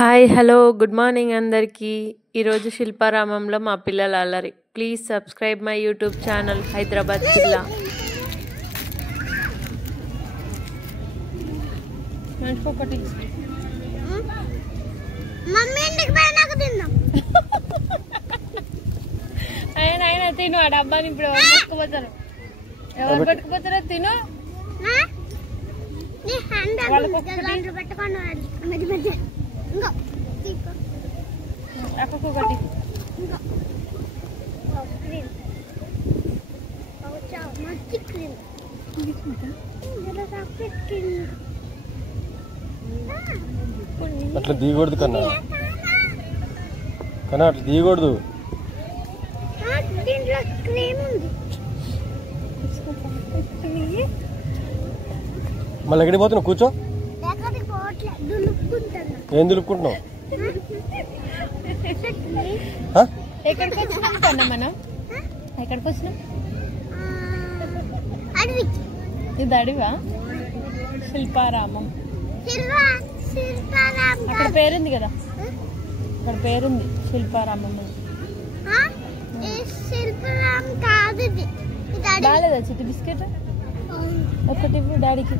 Hi hello good morning అందరికీ. ఈరోజు శిల్పారామంలో మా పిల్లల అల్లరి. Please subscribe my YouTube channel Hyderabad జిల్లా. ఆయన తిను ఆ డబ్బాని ఇప్పుడు పట్టుకుపోతారు. ఎవరు పట్టుకుపోతారో తిను. ఒకటి అట్లా దిగకూడదు కన్నా కన్నా అట్లా దిగకూడదు. మళ్ళీ ఎక్కడికి పోతున్నావు? కూర్చో. ఏం దులుపుకుంటున్నావు? ఎక్కడికి వచ్చినాం కన్నా మనం? ఎక్కడికి వచ్చినాం? ఇది అడివా? శిల్పారామం. అక్కడ పేరుంది కదా, అక్కడ పేరుంది శిల్పారామం. బాగాలేదా చిట్టి బిస్కెట్? ఒకటి ఇవ్వు డాడీకి,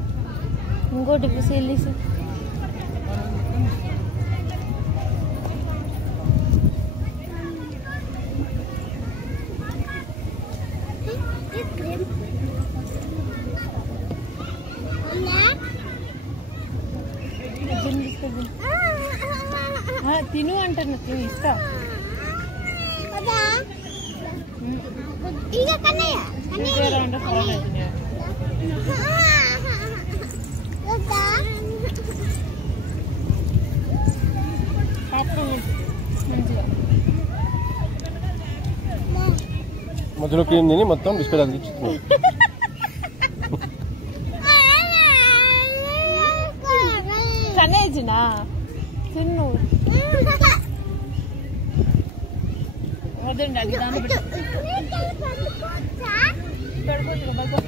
ఇంకోటి ఇవ్వు సీల్లీసి. తిను అంటాను, తిను ఇస్తా. మధ్యలో క్రీమ్ తిని మొత్తం బిస్కెట్ అది ఇచ్చుతున్నావు. కనేజినా తిన్ను. వద్దండి అది దాన్ని పెట్టుకో.